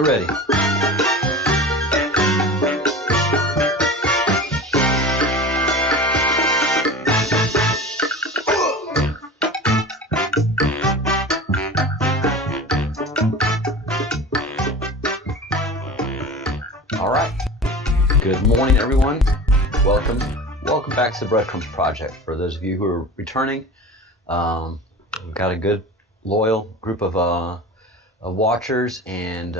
Get ready. All right. Good morning, everyone. Welcome back to the Breadcrumbs Project. For those of you who are returning, we've got a good, loyal group of watchers and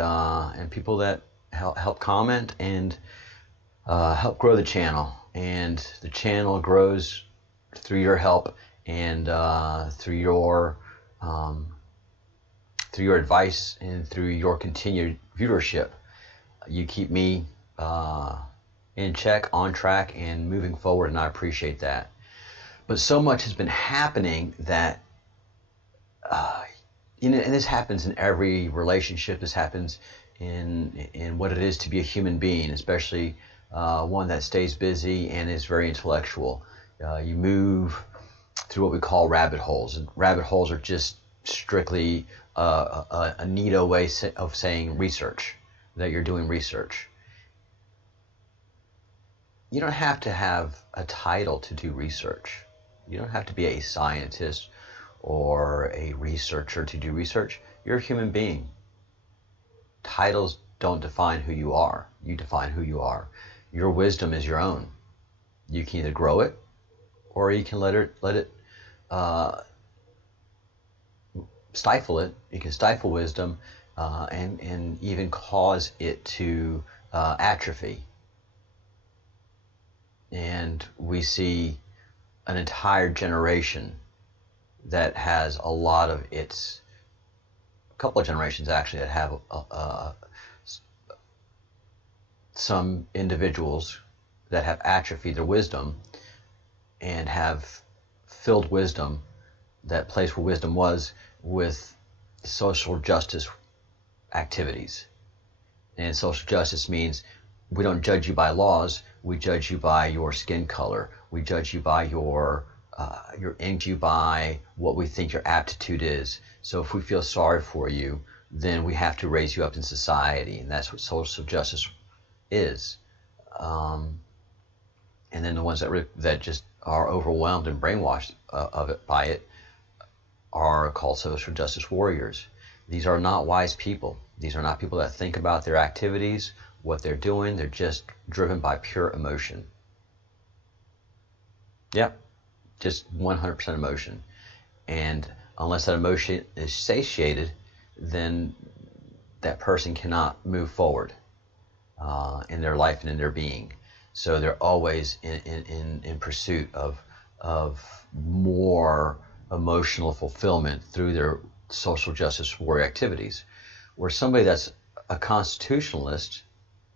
people that help comment and help grow the channel. And the channel grows through your help and through your advice and through your continued viewership. You keep me in check, on track, and moving forward, and I appreciate that. But so much has been happening that, and this happens in every relationship. This happens in what it is to be a human being, especially one that stays busy and is very intellectual. You move through what we call rabbit holes, and rabbit holes are just strictly a neato way of saying research, that you're doing research. You don't have to have a title to do research. You don't have to be a scientist or a researcher to do research. You're a human being. Titles don't define who you are. You define who you are. Your wisdom is your own. You can either grow it, or you can let it stifle it. You can stifle wisdom and even cause it to atrophy. And we see an entire generation that has a lot of a couple of generations actually, that have some individuals that have atrophied their wisdom and have filled wisdom, that place where wisdom was, with social justice activities. And social justice means we don't judge you by laws. We judge you by your skin color. We judge you by your you by what we think your aptitude is. So if we feel sorry for you, then we have to raise you up in society, and that's what social justice is. And then the ones that just are overwhelmed and brainwashed by it are called social justice warriors. These are not wise people. These are not people that think about their activities, what they're doing. They're just driven by pure emotion. Yep, just 100% emotion. And unless that emotion is satiated, then that person cannot move forward in their life and in their being. So they're always in pursuit of more emotional fulfillment through their social justice warrior activities. Where somebody that's a constitutionalist,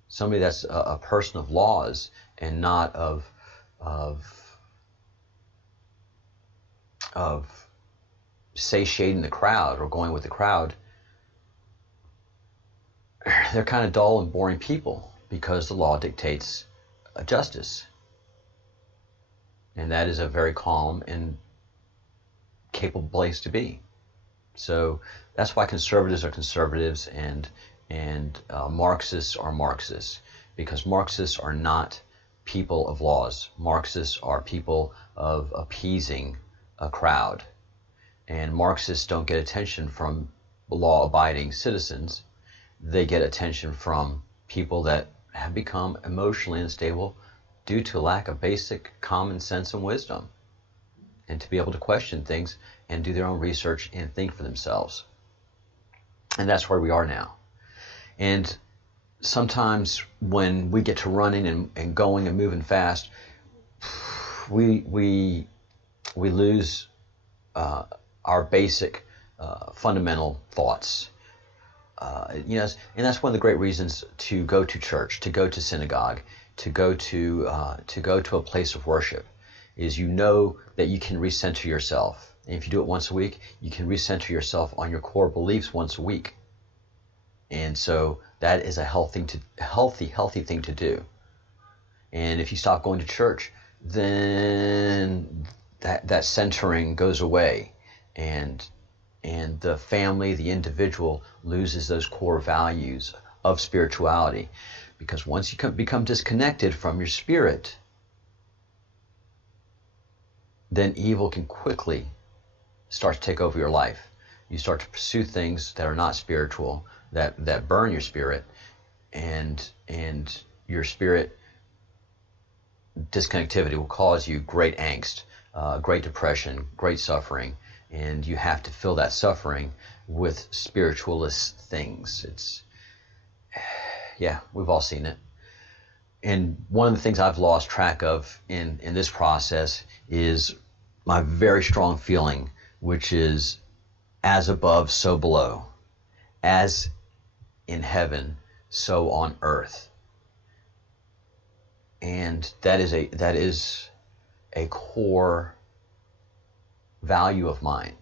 somebody that's a person of laws and not of satiating the crowd or going with the crowd, they're kind of dull and boring people, because the law dictates justice. And that is a very calm and capable place to be. So that's why conservatives are conservatives and Marxists are Marxists, because Marxists are not people of laws. Marxists are people of appeasing a crowd. And Marxists don't get attention from law-abiding citizens. They get attention from people that have become emotionally unstable due to a lack of basic common sense and wisdom, and to be able to question things and do their own research and think for themselves. And that's where we are now. And sometimes when we get to running and going and moving fast, we lose our basic fundamental thoughts. And that's one of the great reasons to go to church, to go to synagogue, to go to a place of worship, is that you can recenter yourself. And if you do it once a week, you can recenter yourself on your core beliefs once a week. And so that is a healthy thing to do. And if you stop going to church, then that centering goes away, and the family, the individual, loses those core values of spirituality. Because once you become disconnected from your spirit, then evil can quickly start to take over your life. You start to pursue things that are not spiritual, that burn your spirit, and your spirit disconnectivity will cause you great angst, great depression, great suffering, and you have to fill that suffering with spiritualist things. Yeah, we've all seen it. And one of the things I've lost track of in this process is my very strong feeling, which is as above, so below. As in heaven, so on earth. And that is a core value of mine,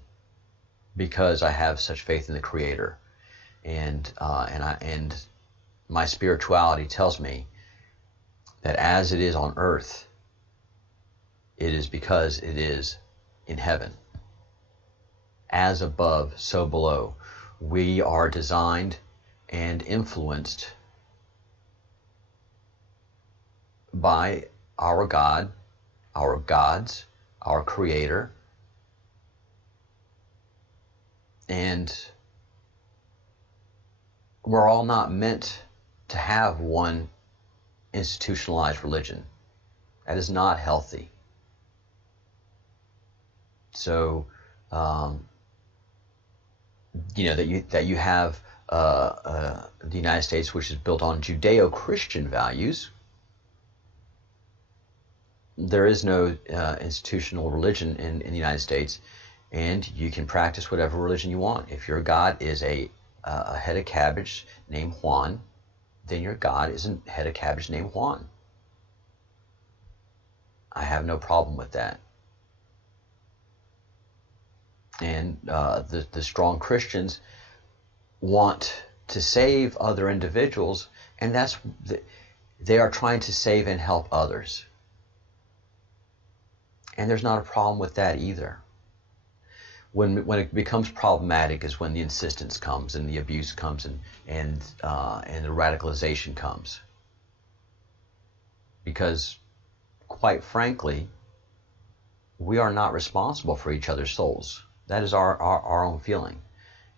because I have such faith in the Creator, and my spirituality tells me that as it is on earth, it is because it is in heaven. As above, so below. We are designed and influenced by our God, our gods, our Creator, and we're all not meant to have one institutionalized religion. That is not healthy. So, that you have the United States, which is built on Judeo-Christian values. There is no institutional religion in the United States, and you can practice whatever religion you want. If your God is a head of cabbage named Juan, then your God is a head of cabbage named Juan. I have no problem with that. And the strong Christians want to save other individuals, and they are trying to save and help others. And there's not a problem with that either. When it becomes problematic is when the insistence comes and the abuse comes and the radicalization comes. Because, quite frankly, we are not responsible for each other's souls. That is our own feeling.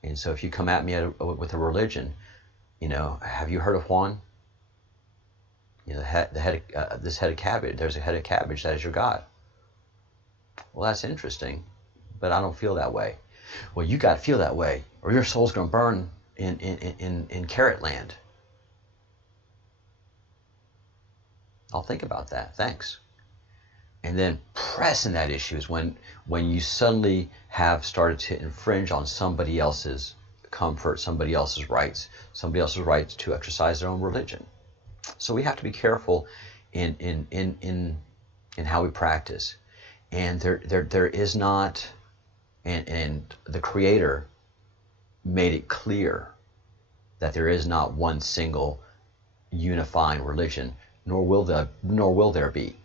And so if you come at me with a religion, have you heard of Juan? This head of cabbage. There's a head of cabbage. That is your God. Well, that's interesting, but I don't feel that way. Well, you got to feel that way, or your soul's going to burn in carrot land. I'll think about that. Thanks. And then pressing that issue is when you suddenly have started to infringe on somebody else's comfort, somebody else's rights to exercise their own religion. So we have to be careful in how we practice. And there is not, and the Creator made it clear that there is not one single unifying religion, nor will there be.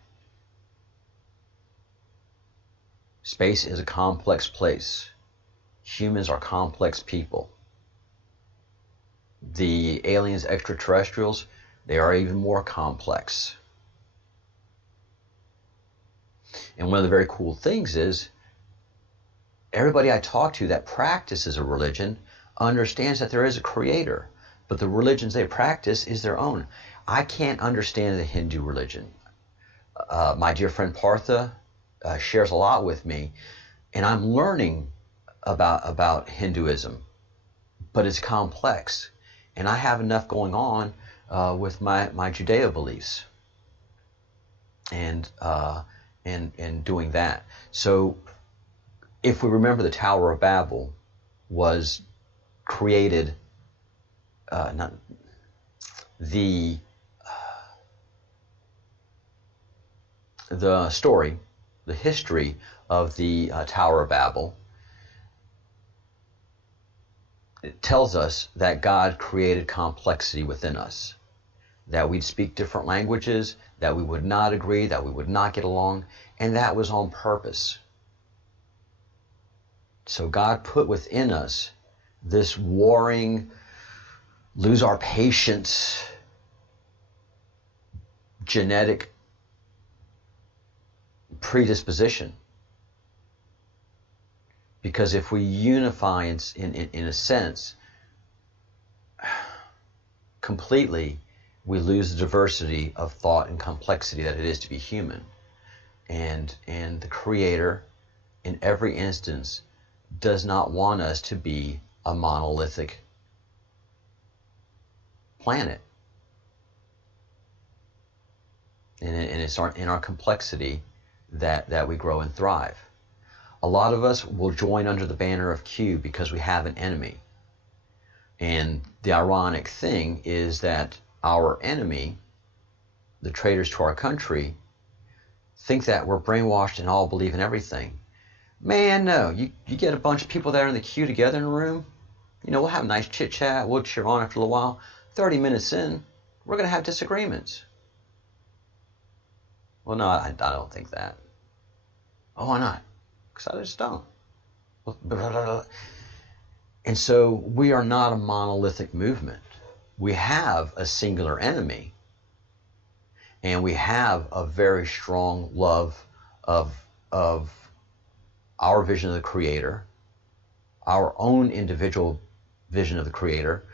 Space is a complex place. Humans are complex people. The aliens, extraterrestrials, they are even more complex. And one of the very cool things is everybody I talk to that practices a religion understands that there is a Creator, but the religions they practice is their own. I can't understand the Hindu religion. My dear friend Partha shares a lot with me, and I'm learning about Hinduism, but it's complex, and I have enough going on with my Judeo beliefs, and doing that. So if we remember, the Tower of Babel was created, the story, the history of the Tower of Babel, it tells us that God created complexity within us, that we'd speak different languages, that we would not agree, that we would not get along, and that was on purpose. So God put within us this warring lose our patience, genetic predisposition. Because if we unify in a sense completely, we lose the diversity of thought and complexity that it is to be human. And the Creator, in every instance, does not want us to be a monolithic planet. And it's in our complexity that we grow and thrive. A lot of us will join under the banner of Q because we have an enemy. And the ironic thing is that our enemy, the traitors to our country, think that we're brainwashed and all believe in everything. Man, no. You get a bunch of people there in the queue together in a room, we'll have a nice chit-chat, we'll cheer on after a little while. 30 minutes in, we're going to have disagreements. Well, no, I don't think that. Oh, why not? Because I just don't. And so we are not a monolithic movement. We have a singular enemy. And we have a very strong love of our vision of the Creator, our own individual vision of the Creator.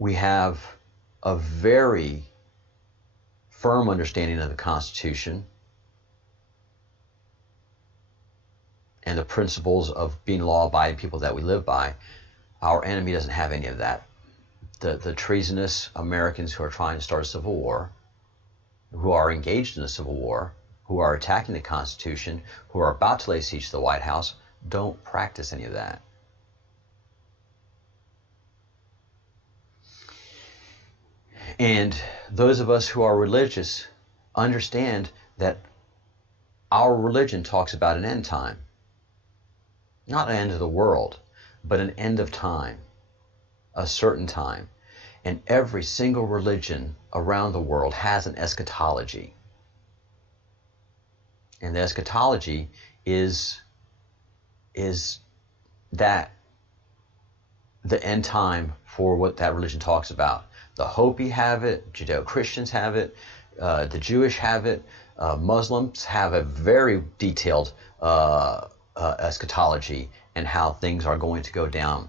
We have a very firm understanding of the Constitution and the principles of being law-abiding people that we live by. Our enemy doesn't have any of that. The treasonous Americans who are trying to start a civil war, who are engaged in a civil war, who are attacking the Constitution, who are about to lay siege to the White House, don't practice any of that. And those of us who are religious understand that our religion talks about an end time. Not an end of the world, but an end of time, a certain time. And every single religion around the world has an eschatology. And the eschatology is that the end time for what that religion talks about. The Hopi have it, Judeo-Christians have it, the Jewish have it, Muslims have a very detailed eschatology and how things are going to go down.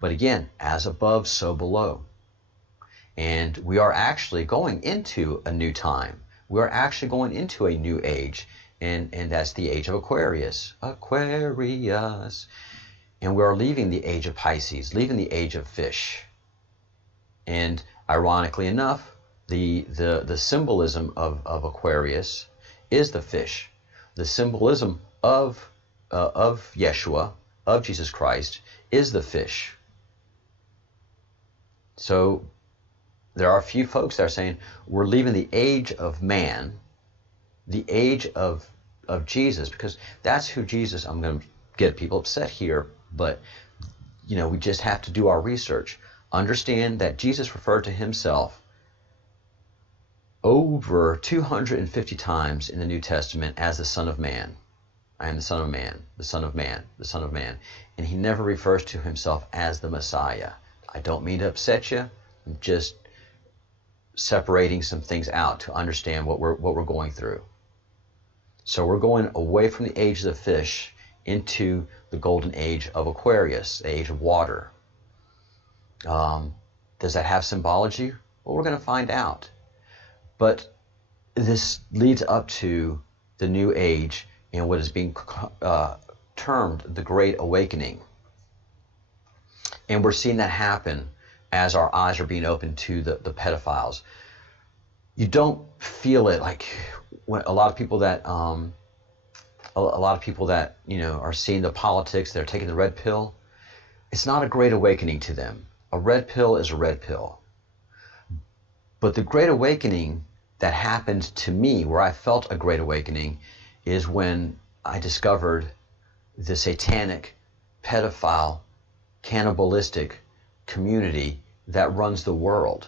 But again, as above, so below. And we are actually going into a new time. We are actually going into a new age. And that's the age of Aquarius. Aquarius. And we are leaving the age of Pisces, leaving the age of fish. And ironically enough, the symbolism of Aquarius is the fish. The symbolism of Yeshua, of Jesus Christ, is the fish. So there are a few folks that are saying we're leaving the age of man, the age of Jesus, because that's who Jesus, I'm going to get people upset here, but we just have to do our research. Understand that Jesus referred to himself over 250 times in the New Testament as the Son of Man. I am the Son of Man, the Son of Man, the Son of Man. And he never refers to himself as the Messiah. I don't mean to upset you. I'm just separating some things out to understand what we're going through. So we're going away from the age of the fish into the golden age of Aquarius, the age of water. Does that have symbology? Well, we're going to find out. But this leads up to the new age and what is being termed the Great Awakening. And we're seeing that happen as our eyes are being opened to the pedophiles. You don't feel it like when a lot of people that are seeing the politics, they're taking the red pill. It's not a great awakening to them. A red pill is a red pill. But the great awakening that happened to me, where I felt a great awakening, is when I discovered the satanic, pedophile, cannibalistic community that runs the world.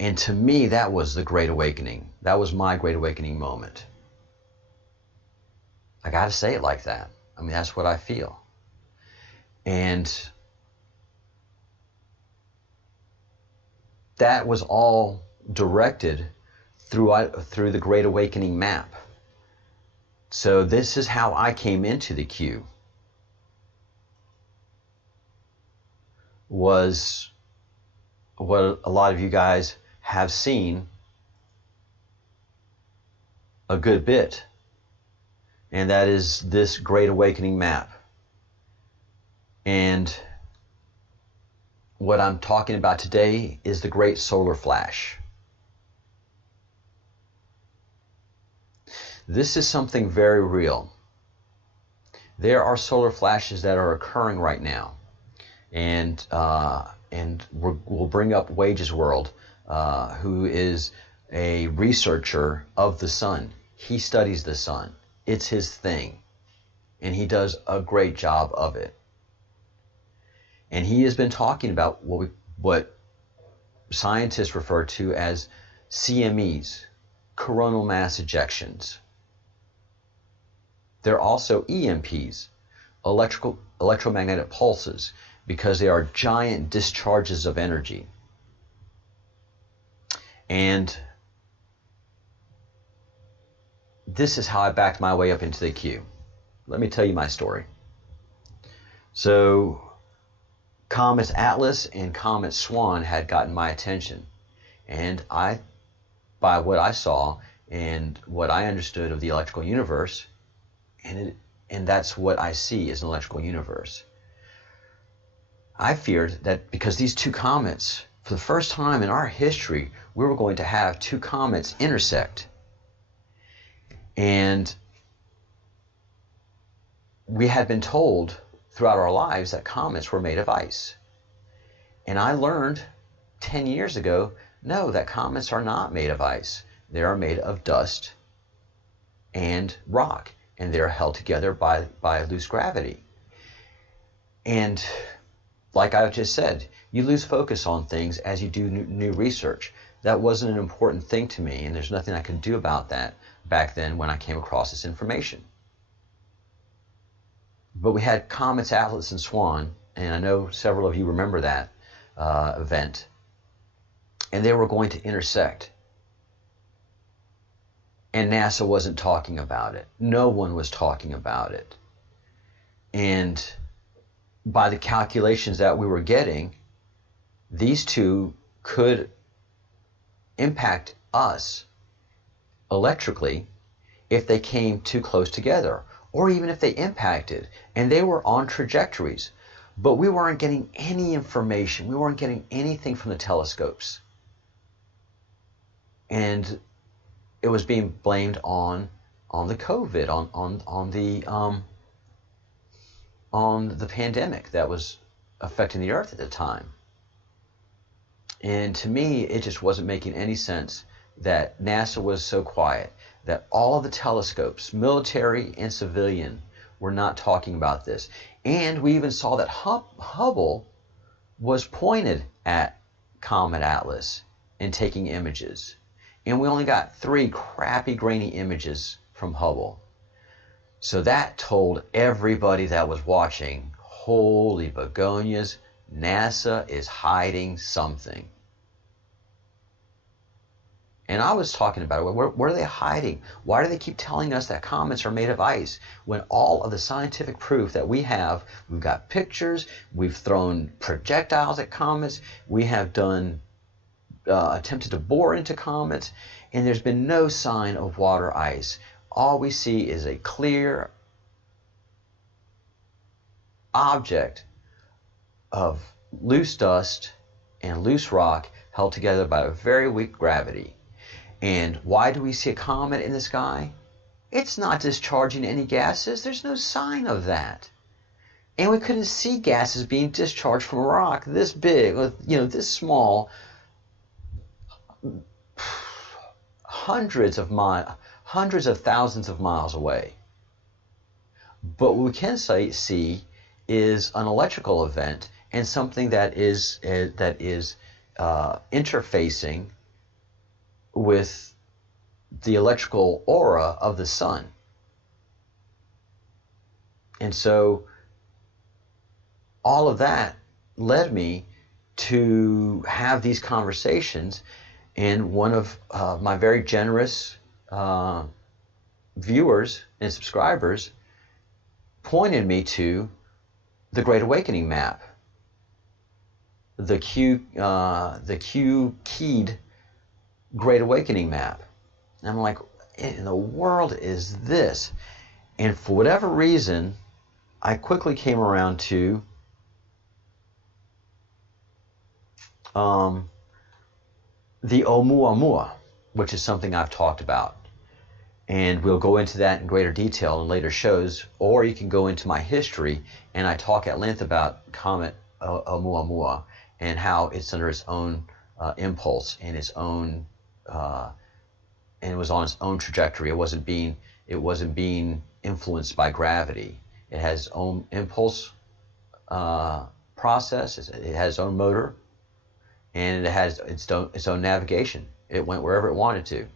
And to me, that was the Great Awakening. That was my Great Awakening moment. I got to say it like that. I mean, that's what I feel. And that was all directed through the Great Awakening map. So this is how I came into the Q. Was what a lot of you guys have seen a good bit, and that is this Great Awakening map. And what I'm talking about today is the Great Solar Flash. This is something very real. There are solar flashes that are occurring right now, and we'll bring up Wages World, who is a researcher of the sun. He studies the sun. It's his thing, and he does a great job of it. And he has been talking about what scientists refer to as CMEs, coronal mass ejections. They're also EMPs, electromagnetic pulses, because they are giant discharges of energy. And this is how I backed my way up into the Q. Let me tell you my story. So Comet Atlas and Comet Swan had gotten my attention, and by what I saw and what I understood of the electrical universe, and that's what I see as an electrical universe, I feared that because these two comets, for the first time in our history, we were going to have two comets intersect. And we had been told throughout our lives that comets were made of ice. And I learned 10 years ago, no, that comets are not made of ice. They are made of dust and rock, and they're held together by loose gravity. And like I just said, you lose focus on things as you do new research. That wasn't an important thing to me, and there's nothing I could do about that back then when I came across this information. But we had Comets Atlas and Swan, and I know several of you remember that event, and they were going to intersect. And NASA wasn't talking about it. No one was talking about it. And by the calculations that we were getting, these two could impact us electrically if they came too close together, or even if they impacted and they were on trajectories. But we weren't getting any information. We weren't getting anything from the telescopes. And it was being blamed on the COVID, on the pandemic that was affecting the earth at the time. And to me, it just wasn't making any sense that NASA was so quiet, that all of the telescopes, military and civilian, were not talking about this. And we even saw that Hubble was pointed at Comet Atlas and taking images. And we only got 3 crappy, grainy images from Hubble. So that told everybody that was watching, holy begonias, NASA is hiding something. And I was talking about it. What are they hiding? Why do they keep telling us that comets are made of ice when all of the scientific proof that we have, we've got pictures, we've thrown projectiles at comets, we have done attempted to bore into comets, and there's been no sign of water ice. All we see is a clear object of loose dust and loose rock held together by a very weak gravity. And why do we see a comet in the sky? It's not discharging any gases. There's no sign of that. And we couldn't see gases being discharged from a rock this big, this small, hundreds of thousands of miles away. But what we can see is an electrical event and something that is interfacing with the electrical aura of the sun. And so all of that led me to have these conversations, and one of my very generous viewers and subscribers pointed me to the Great Awakening map, the Q-keyed Great Awakening map. And I'm like, what in the world is this? And for whatever reason, I quickly came around to the Oumuamua, which is something I've talked about. And we'll go into that in greater detail in later shows, or you can go into my history, and I talk at length about Comet Oumuamua and how it's under its own impulse and its own, and it was on its own trajectory. It wasn't being influenced by gravity. It has its own impulse process. It has its own motor, and it has its own navigation. It went wherever it wanted to.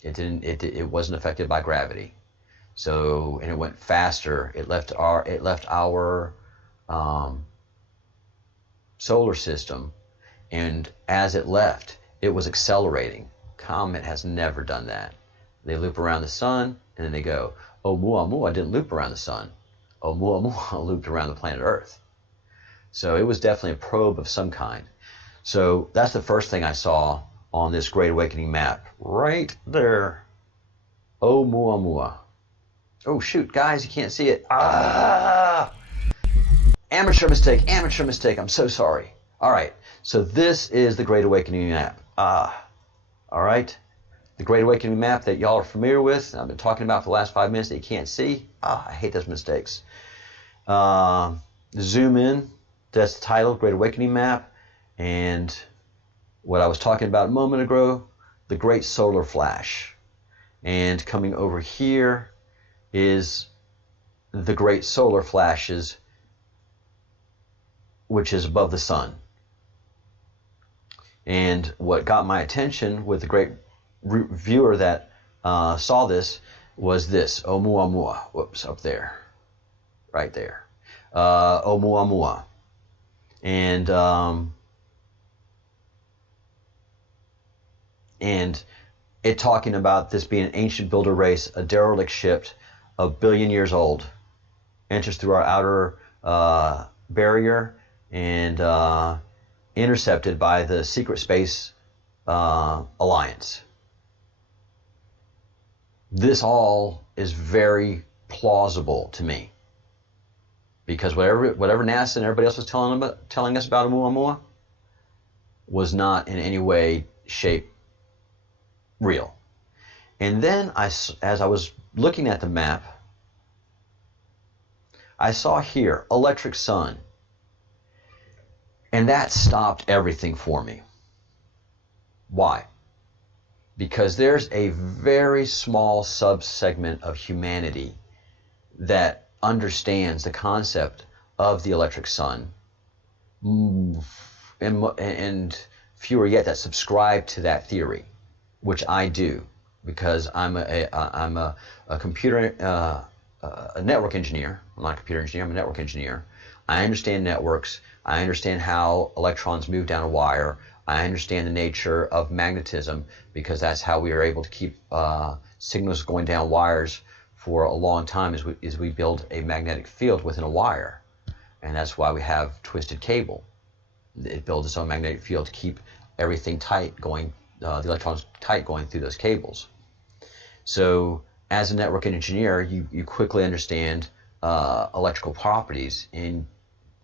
It wasn't affected by gravity. So, and it went faster. It left our solar system, and as it left, it was accelerating. Comet has never done that. They loop around the sun, and then they go. Oumuamua didn't loop around the sun. Oumuamua looped around the planet Earth. So it was definitely a probe of some kind. So that's the first thing I saw on this Great Awakening map. Right there. Oumuamua. Oh shoot, guys, you can't see it. Amateur mistake, amateur mistake. I'm so sorry. All right, so this is the Great Awakening map. All right. The Great Awakening map that y'all are familiar with, I've been talking about for the last 5 minutes that you can't see. I hate those mistakes. Zoom in. That's the title, Great Awakening map. And what I was talking about a moment ago, the Great Solar Flash. And coming over here is the Great Solar Flashes, which is above the sun. And what got my attention with the great viewer that saw this was this, Oumuamua. Whoops, up there. Right there. Oumuamua. And it talking about this being an ancient builder race, a derelict ship, 1 billion years old, enters through our outer barrier and intercepted by the Secret Space Alliance. This all is very plausible to me, because whatever NASA and everybody else was telling us about Oumuamua was not in any way, shape, real. And then as I was looking at the map, I saw here electric sun, and that stopped everything for me. Why? Because there's a very small subsegment of humanity that understands the concept of the electric sun, and fewer yet that subscribe to that theory, which I do, because I'm a computer a network engineer. I'm not a computer engineer. I'm a network engineer. I understand networks. I understand how electrons move down a wire. I understand the nature of magnetism, because that's how we are able to keep signals going down wires for a long time as we build a magnetic field within a wire. And that's why we have twisted cable. It builds its own magnetic field to keep everything tight going, the electrons tight going through those cables. So as a network engineer, you quickly understand electrical properties, and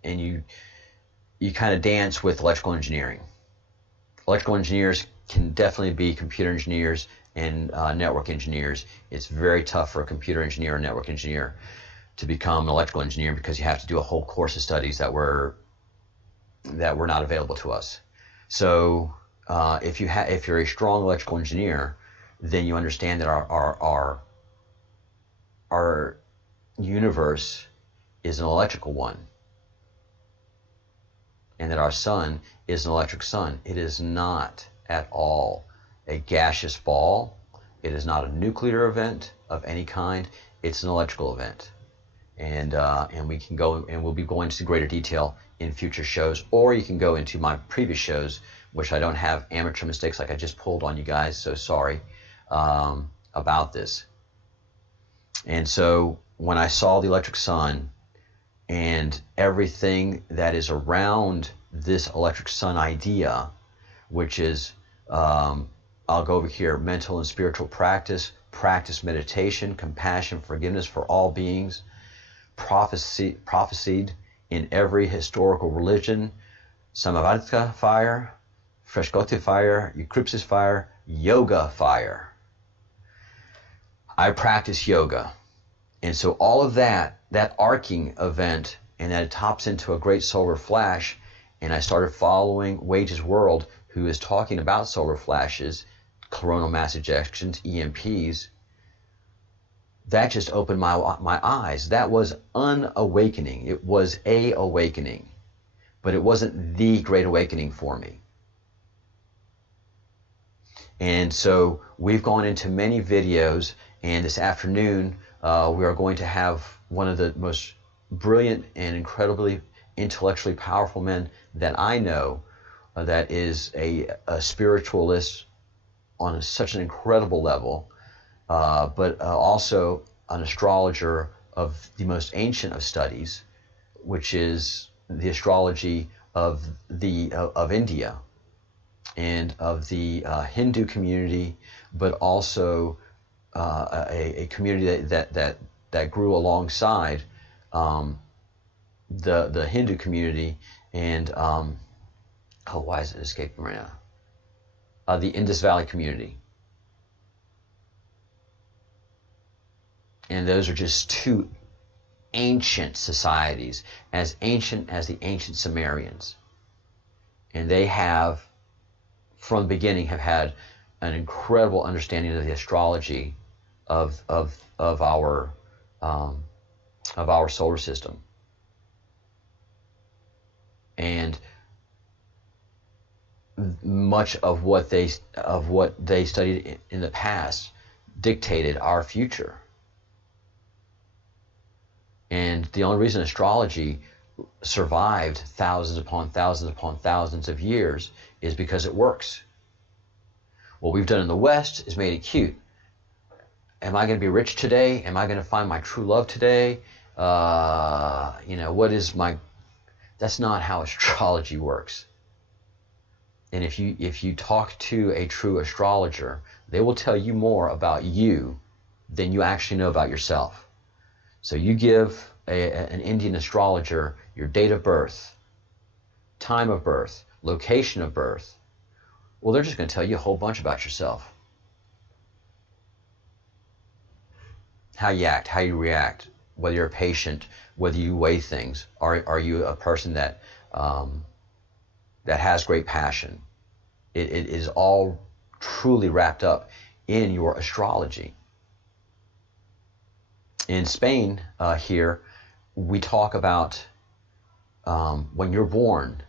you kind of dance with electrical engineering. Electrical engineers can definitely be computer engineers and network engineers. It's very tough for a computer engineer or network engineer to become an electrical engineer, because you have to do a whole course of studies that were not available to us. So if you're a strong electrical engineer, then you understand that our universe is an electrical one, and that our sun is an electric sun. It is not at all a gaseous ball. It is not a nuclear event of any kind. It's an electrical event. and we can go, and we'll be going into greater detail in future shows, or you can go into my previous shows, which I don't have amateur mistakes like I just pulled on you guys, so sorry about this. And so when I saw the electric sun and everything that is around this electric sun idea, which is, I'll go over here, mental and spiritual practice, practice meditation, compassion, forgiveness for all beings, prophesied in every historical religion, Samavartika fire, Freshkote fire, Euclipsis fire, yoga fire. I practice yoga. And so all of that arcing event, and that it tops into a great solar flash, and I started following Wage's World, who is talking about solar flashes, coronal mass ejections, EMPs. That just opened my eyes. That was an awakening. It was a awakening, but it wasn't the great awakening for me. And so we've gone into many videos, and this afternoon we are going to have one of the most brilliant and incredibly intellectually powerful men that I know, that is a spiritualist on such an incredible level, but also an astrologer of the most ancient of studies, which is the astrology of India and of the Hindu community, but also a community that grew alongside the Hindu community, and why is it escaping right now? The Indus Valley community. And those are just two ancient societies, as ancient as the ancient Sumerians. And they have, from the beginning, have had an incredible understanding of the astrology of our solar system. And much of what they studied in the past dictated our future. And the only reason astrology survived thousands upon thousands upon thousands of years is because it works. What we've done in the West is made it cute. Am I going to be rich today? Am I going to find my true love today? What is my... That's not how astrology works. And if you talk to a true astrologer, they will tell you more about you than you actually know about yourself. So you give an Indian astrologer your date of birth, time of birth, location of birth. Well, they're just going to tell you a whole bunch about yourself. How you act, how you react, whether you're a patient, whether you weigh things. Are you a person that has great passion? It is all truly wrapped up in your astrology. In Spain, here, we talk about when you're born,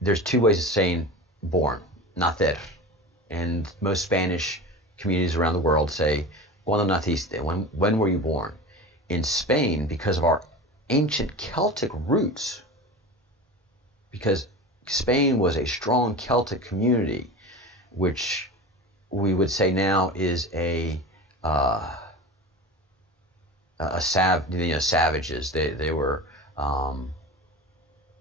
there's two ways of saying born, nacer. And most Spanish communities around the world say, cuando naciste, when were you born? In Spain, because of our ancient Celtic roots, because Spain was a strong Celtic community, which we would say now is savages. They were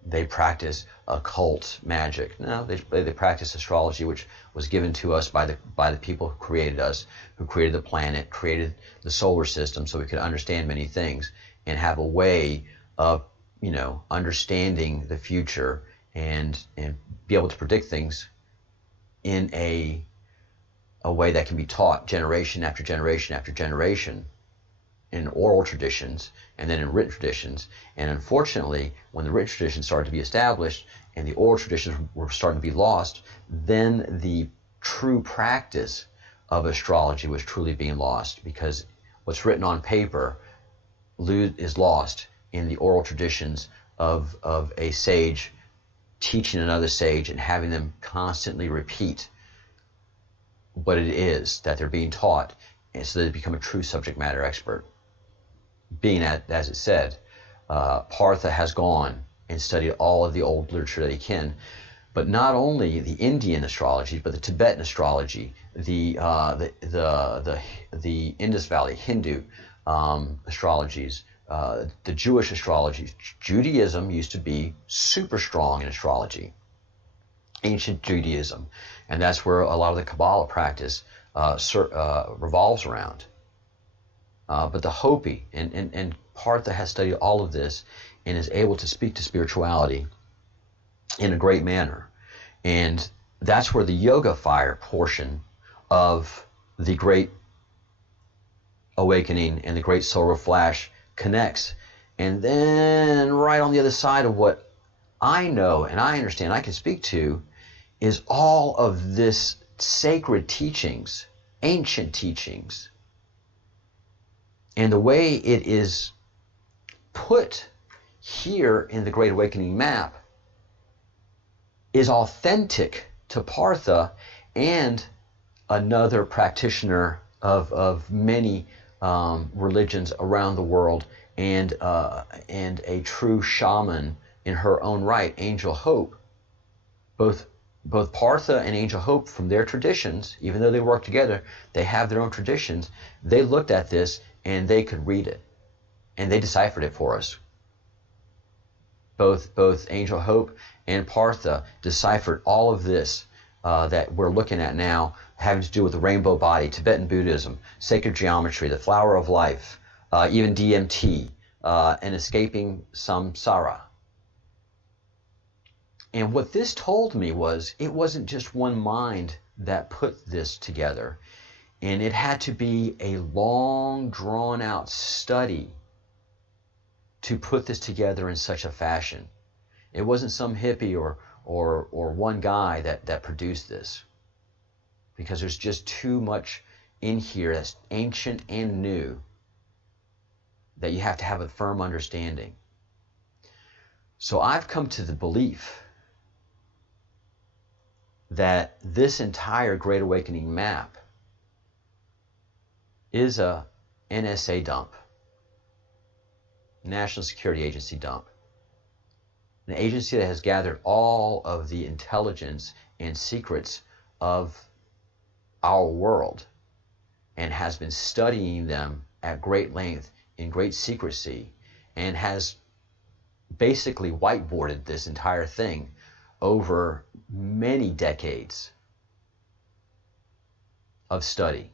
they practice occult magic. No, they practice astrology, which was given to us by the people who created us, who created the planet, created the solar system, so we could understand many things and have a way of understanding the future and be able to predict things in a way that can be taught generation after generation after generation, in oral traditions and then in written traditions. And unfortunately, when the written traditions started to be established and the oral traditions were starting to be lost, then the true practice of astrology was truly being lost, because what's written on paper is lost in the oral traditions of a sage teaching another sage and having them constantly repeat what it is that they're being taught, and so they become a true subject matter expert. being, as it said, Partha has gone and studied all of the old literature that he can, but not only the Indian astrology, but the Tibetan astrology, the Indus Valley Hindu astrologies, the Jewish astrologies. Judaism used to be super strong in astrology, ancient Judaism, and that's where a lot of the Kabbalah practice revolves around. But the Hopi and Partha has studied all of this and is able to speak to spirituality in a great manner. And that's where the yoga fire portion of the Great Awakening and the Great Solar Flash connects. And then right on the other side of what I know and I understand, I can speak to, is all of this sacred teachings, ancient teachings, and the way it is put here in the Great Awakening map is authentic to Partha and another practitioner of many religions around the world, and a true shaman in her own right, Angel Hope. Both Partha and Angel Hope, from their traditions, even though they work together, they have their own traditions. They looked at this and they could read it, and they deciphered it for us. Both Angel Hope and Partha deciphered all of this that we're looking at now, having to do with the rainbow body, Tibetan Buddhism, sacred geometry, the flower of life, even DMT, and escaping samsara. And what this told me was it wasn't just one mind that put this together, and it had to be a long, drawn-out study to put this together in such a fashion. It wasn't some hippie or one guy that produced this, because there's just too much in here that's ancient and new that you have to have a firm understanding. So I've come to the belief that this entire Great Awakening map is a NSA dump, National Security Agency dump, an agency that has gathered all of the intelligence and secrets of our world and has been studying them at great length in great secrecy, and has basically whiteboarded this entire thing over many decades of study.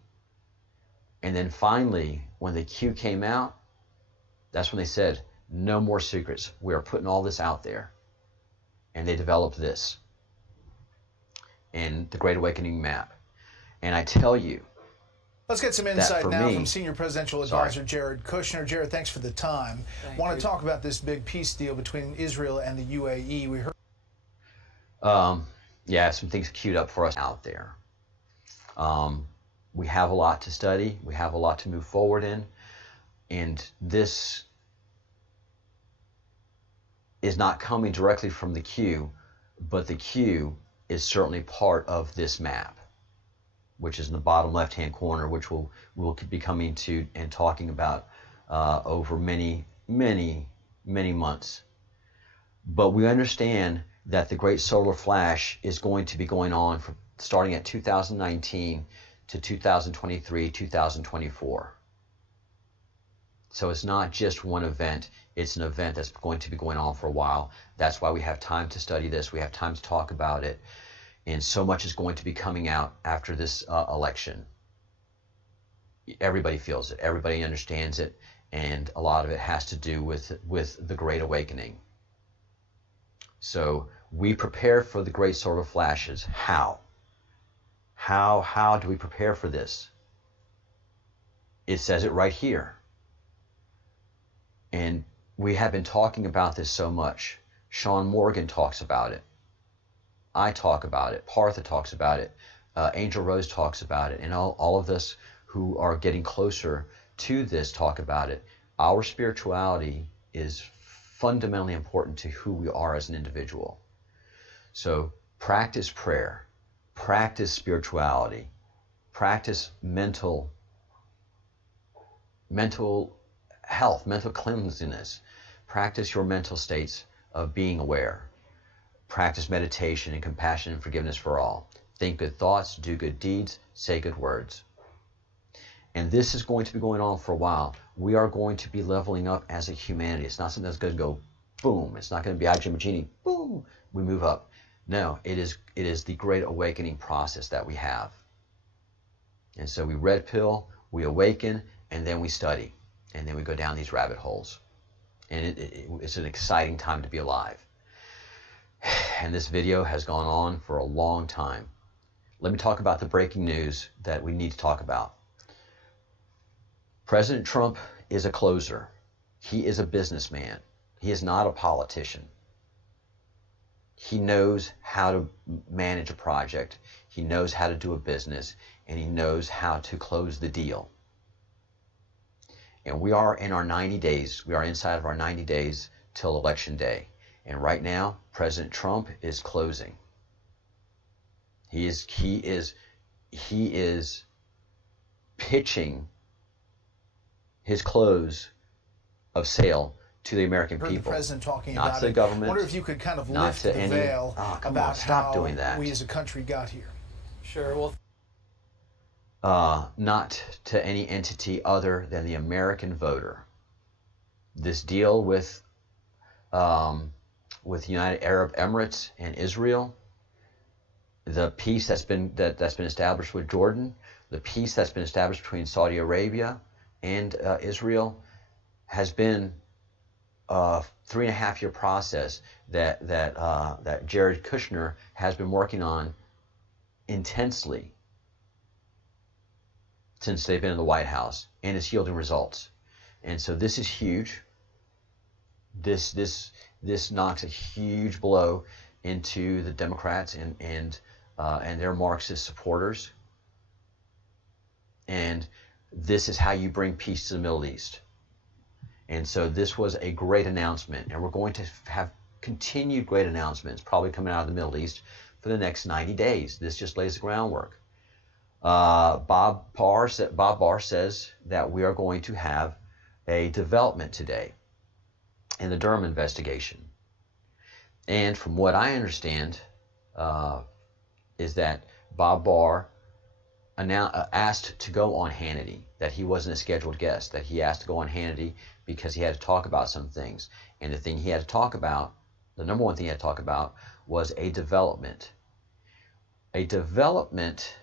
And then finally, when the Q came out, that's when they said, no more secrets. We are putting all this out there. And they developed this in the Great Awakening map. And I tell you, let's get some insight now me, from Senior Presidential Advisor Jared Kushner. Jared, thanks for the time. Want to talk about this big peace deal between Israel and the UAE. We heard. Yeah, some things queued up for us out there. We have a lot to study. We have a lot to move forward in. And this is not coming directly from the Q, but the Q is certainly part of this map, which is in the bottom left-hand corner, which we'll be coming to and talking about over many months. But we understand that the Great Solar Flash is going to be going on from starting at 2019 to 2023, 2024. So it's not just one event. It's an event that's going to be going on for a while. That's why we have time to study this. We have time to talk about it. And so much is going to be coming out after this election. Everybody feels it. Everybody understands it. And a lot of it has to do with the Great Awakening. So we prepare for the Great Solar Flashes. How? How do we prepare for this? It says it right here. And we have been talking about this so much. Sean Morgan talks about it. I talk about it. Partha talks about it. Angel Rose talks about it. And all of us who are getting closer to this talk about it. Our spirituality is fundamentally important to who we are as an individual. So practice prayer. Practice spirituality. Practice mental health, mental cleanliness. Practice your mental states of being aware. Practice meditation and compassion and forgiveness for all. Think good thoughts, do good deeds, say good words. And this is going to be going on for a while. We are going to be leveling up as a humanity. It's not something that's going to go boom. It's not going to be Ajimagini, boom, we move up. No, it is the great awakening process that we have. And so we red pill, we awaken, and then we study. And then we go down these rabbit holes. And it's an exciting time to be alive. And this video has gone on for a long time. Let me talk about the breaking news that we need to talk about. President Trump is a closer. He is a businessman. He is not a politician. He knows how to manage a project. He knows how to do a business. And he knows how to close the deal. And we are in our 90 days. We are inside of our 90 days till Election Day. And right now, President Trump is closing. He is pitching his close of sale to the American people. The president talking not about to the government. I wonder if you could kind of lift the veil about how we as a country got here. Sure. Well, not to any entity other than the American voter. This deal with United Arab Emirates and Israel, the peace that's been established with Jordan, the peace that's been established between Saudi Arabia and Israel, has been a 3.5-year process that Jared Kushner has been working on intensely since they've been in the White House, and it's yielding results. And so this is huge. This knocks a huge blow into the Democrats and their Marxist supporters. And this is how you bring peace to the Middle East. And so this was a great announcement, and we're going to have continued great announcements probably coming out of the Middle East for the next 90 days. This just lays the groundwork. Bob Barr says that we are going to have a development today in the Durham investigation. And from what I understand, is that Bob Barr asked to go on Hannity, that he wasn't a scheduled guest, that he asked to go on Hannity because he had to talk about some things. And the thing he had to talk about, the number one thing he had to talk about, was a development. A development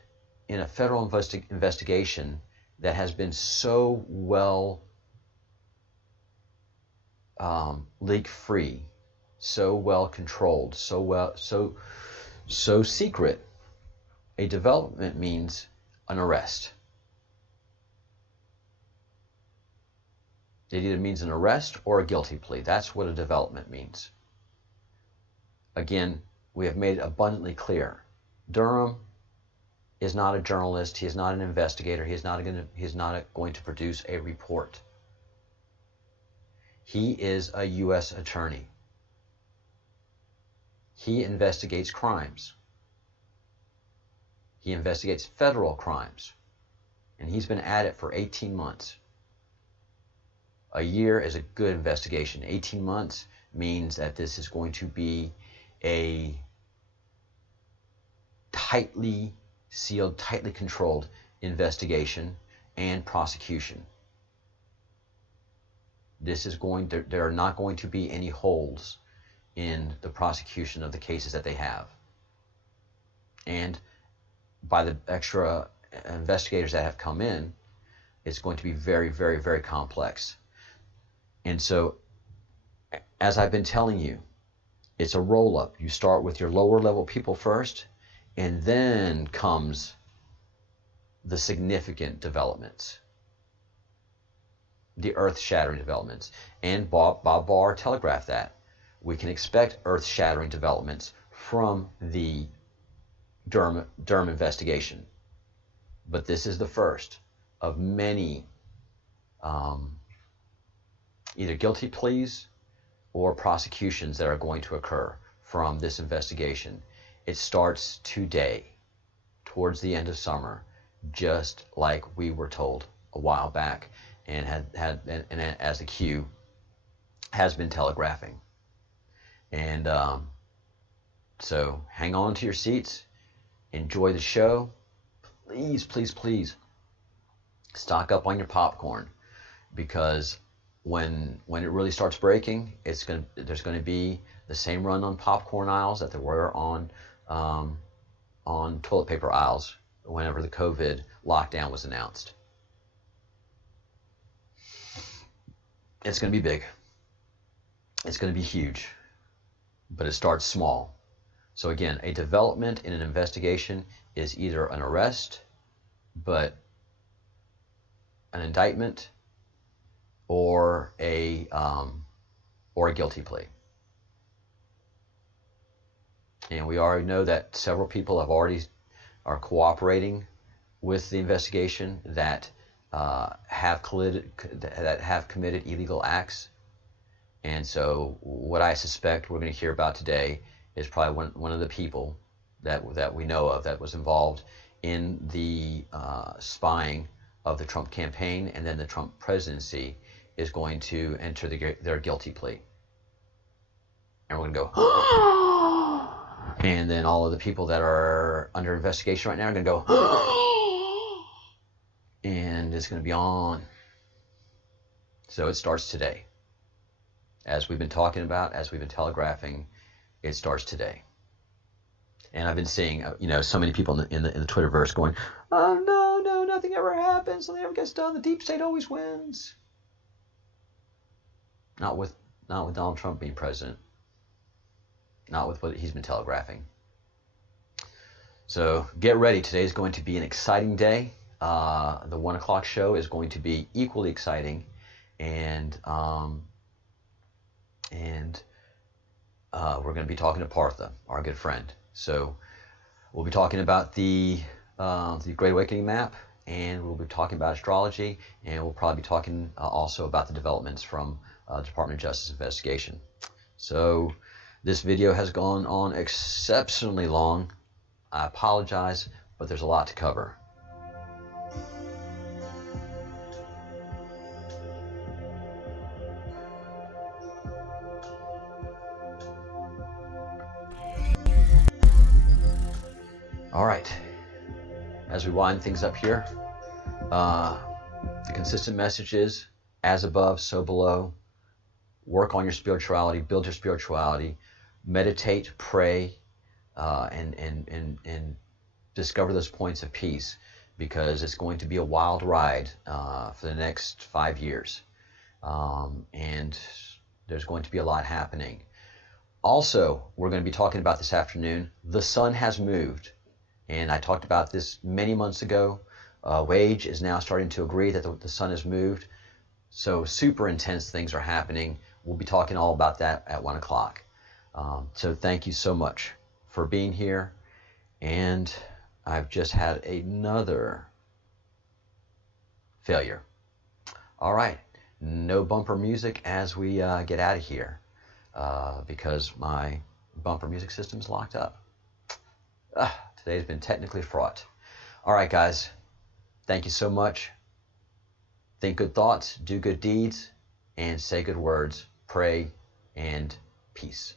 in a federal investigation that has been so well leak-free, so well controlled, so secret. A development means an arrest. It either means an arrest or a guilty plea. That's what a development means. Again, we have made it abundantly clear. Durham is not a journalist. He is not an investigator. He is not going to produce a report. He is a U.S. attorney. He investigates crimes. He investigates federal crimes. And he's been at it for 18 months. A year is a good investigation. 18 months means that this is going to be a tightly sealed, tightly controlled investigation and prosecution. There are not going to be any holes in the prosecution of the cases that they have. And by the extra investigators that have come in, it's going to be very, very, very complex. And so, as I've been telling you, it's a roll-up. You start with your lower level people first, and then comes the significant developments, the earth-shattering developments. And Bob Barr telegraphed that. We can expect earth-shattering developments from the Durham investigation. But this is the first of many either guilty pleas or prosecutions that are going to occur from this investigation. It starts today, towards the end of summer, just like we were told a while back. and as the Q has been telegraphing. And so hang on to your seats, enjoy the show. Please, please, please stock up on your popcorn, because when it really starts breaking, there's going to be the same run on popcorn aisles that there were on toilet paper aisles whenever the COVID lockdown was announced. It's going to be big. It's going to be huge, but it starts small. So again, a development in an investigation is either an arrest, but an indictment, or a guilty plea. And we already know that several people are cooperating with the investigation that have committed illegal acts. And so what I suspect we're going to hear about today is probably one of the people that we know of that was involved in the spying of the Trump campaign and then the Trump presidency is going to enter their guilty plea. And we're going to go, and then all of the people that are under investigation right now are going to go, and it's going to be on. So it starts today. As we've been talking about, as we've been telegraphing, it starts today. And I've been seeing, so many people in the Twitterverse going, "Oh no, nothing ever happens, nothing ever gets done. The deep state always wins." Not with Donald Trump being president. Not with what he's been telegraphing. So get ready. Today is going to be an exciting day. The 1 o'clock show is going to be equally exciting, and we're going to be talking to Partha, our good friend. So we'll be talking about the Great Awakening map, and we'll be talking about astrology, and we'll probably be talking also about the developments from the Department of Justice investigation. So this video has gone on exceptionally long. I apologize, but there's a lot to cover. All right, as we wind things up here, the consistent message is, as above, so below. Work on your spirituality, build your spirituality, meditate, pray, and discover those points of peace, because it's going to be a wild ride for the next 5 years. And there's going to be a lot happening. Also, we're going to be talking about this afternoon, the sun has moved. And I talked about this many months ago. Wage is now starting to agree that the sun has moved. So super intense things are happening. We'll be talking all about that at 1 o'clock. So thank you so much for being here. And I've just had another failure. All right, no bumper music as we get out of here because my bumper music system's locked up. Today's been technically fraught. All right, guys, thank you so much. Think good thoughts, do good deeds, and say good words. Pray, and peace.